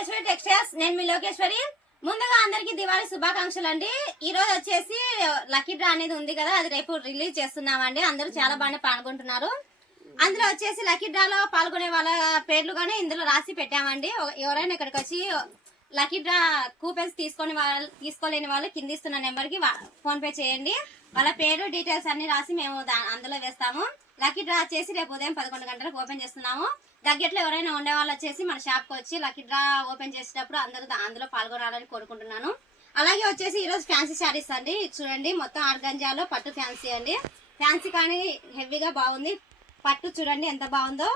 Lokeshwari textiles. నేను మీ లోకేశ్వరి. ముందుగా అందరికి దివాళీ శుభాకాంక్షలు అండి. ఈ రోజు వచ్చేసి లక్కీ డ్రా అనేది ఉంది కదా, అది రేపు రిలీజ్ చేస్తున్నామండి. అందరూ చాలా బాగా పాల్గొంటున్నారు. అందులో వచ్చేసి లక్కీ డ్రాలో పాల్గొనే వాళ్ళ పేర్లు కానీ ఇందులో రాసి పెట్టామండి. ఎవరైనా ఇక్కడికి వచ్చి లక్కీ డ్రా కూపెన్స్ తీసుకోలేని వాళ్ళు కింద ఇస్తున్న నెంబర్కి ఫోన్ పే చేయండి. వాళ్ళ పేరు డీటెయిల్స్ అన్ని రాసి మేము అందులో వేస్తాము. లక్కీ డ్రా వచ్చేసి రేపు ఉదయం 11 గంటలకు ఓపెన్ చేస్తున్నాము. దగ్గరలో ఎవరైనా ఉండే వాళ్ళు వచ్చేసి మన షాప్కి వచ్చి లక్కీ డ్రా ఓపెన్ చేసేటప్పుడు అందులో పాల్గొనాలని కోరుకుంటున్నాను. అలాగే వచ్చేసి ఈరోజు ఫ్యాన్సీ శారీస్ అండి. చూడండి, మొత్తం ఆర్గంజాలో పట్టు ఫ్యాన్సీ అండి. ఫ్యాన్సీ కానీ హెవీగా బాగుంది. పట్టు చూడండి ఎంత బాగుందో.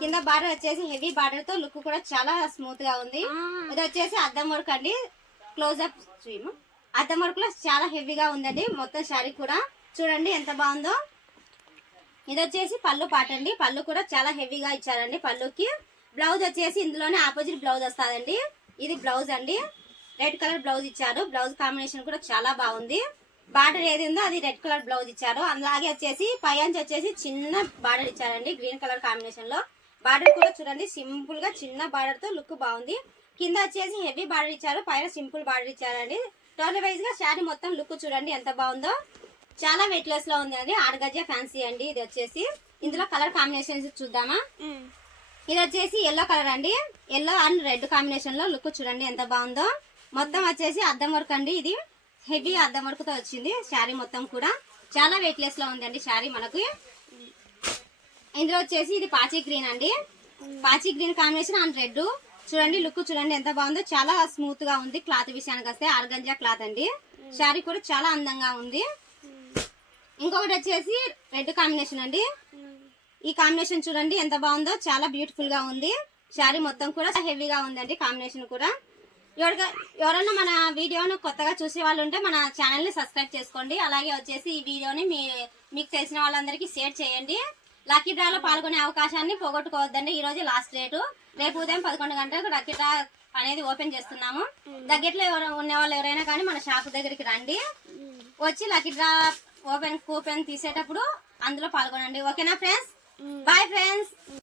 కింద బార్డర్ వచ్చేసి హెవీ బార్డర్ తో లుక్ కూడా చాలా స్మూత్ గా ఉంది. ఇది వచ్చేసి అద్దం వర్క్ అండి. క్లోజ్అప్ అద్దం వర్క్ లో చాలా హెవీగా ఉందండి. మొత్తం శారీ కూడా చూడండి ఎంత బాగుందో. ఇది వచ్చేసి పళ్ళు పాట అండి. పళ్ళు కూడా చాలా హెవీగా ఇచ్చారండి. పళ్ళుకి బ్లౌజ్ వచ్చేసి ఇందులోనే ఆపోజిట్ బ్లౌజ్ వస్తుందండి. ఇది బ్లౌజ్ అండి. రెడ్ కలర్ బ్లౌజ్ ఇచ్చారు. బ్లౌజ్ కాంబినేషన్ కూడా చాలా బాగుంది. బార్డర్ ఏది ఉందో అది రెడ్ కలర్ బ్లౌజ్ ఇచ్చారు. అలాగే వచ్చేసి పై అంచు వచ్చేసి చిన్న బార్డర్ ఇచ్చారండి గ్రీన్ కలర్ కాంబినేషన్ లో. బార్డర్ కూడా చూడండి సింపుల్ గా చిన్న బార్డర్ తో లుక్ బాగుంది. కింద వచ్చేసి హెవీ బార్డర్ ఇచ్చారు, పైన సింపుల్ బార్డర్ ఇచ్చారండి. టోటల్ వైజ్ గా శారీ మొత్తం లుక్ చూడండి ఎంత బాగుందో. చాలా వెయిట్ లెస్ లో ఉంది అండి. ఆర్గంజా ఫ్యాన్సీ అండి. ఇది వచ్చేసి ఇందులో కలర్ కాంబినేషన్స్ చూద్దామా. ఇది వచ్చేసి ఎల్లో కలర్ అండి. ఎల్లో అండ్ రెడ్ కాంబినేషన్ లో లుక్ చూడండి ఎంత బాగుందో. మొత్తం వచ్చేసి అద్దం వర్క్ అండి. ఇది హెవీ అద్దం వర్క్ తో వచ్చింది శారీ మొత్తం కూడా. చాలా వెయిట్ లెస్ లో ఉంది అండి శారీ మనకి. ఇందులో వచ్చేసి ఇది పాచి గ్రీన్ అండి. పాచి గ్రీన్ కాంబినేషన్ అండ్ రెడ్ చూడండి. లుక్ చూడండి ఎంత బాగుందో. చాలా స్మూత్ గా ఉంది. క్లాత్ విషయానికి వస్తే ఆర్గంజా క్లాత్ అండి. శారీ కూడా చాలా అందంగా ఉంది. ఇంకొకటి వచ్చేసి రెడ్ కాంబినేషన్ అండి. ఈ కాంబినేషన్ చూడండి ఎంత బాగుందో. చాలా బ్యూటిఫుల్ గా ఉంది. శారీ మొత్తం కూడా హెవీగా ఉందండి కాంబినేషన్ కూడా. ఎవరైనా మన వీడియోను కొత్తగా చూసే వాళ్ళు ఉంటే మన ఛానల్ ని సబ్స్క్రైబ్ చేసుకోండి. అలాగే వచ్చేసి ఈ వీడియోని మీకు తెలిసిన వాళ్ళందరికీ షేర్ చేయండి. లక్కీ డ్రాలో పాల్గొనే అవకాశాన్ని పోగొట్టుకోవద్దండి. ఈ రోజు లాస్ట్ డేటు. రేపు ఉదయం 11 గంటలకు లక్కీ డ్రా అనేది ఓపెన్ చేస్తున్నాము. దగ్గరలో ఉన్న వాళ్ళు ఎవరైనా కానీ మన షాప్ దగ్గరికి రండి. వచ్చి లక్కీ డ్రా కూపెన్ తీసేటప్పుడు అందులో పాల్గొనండి. ఓకేనా ఫ్రెండ్స్? Bye friends.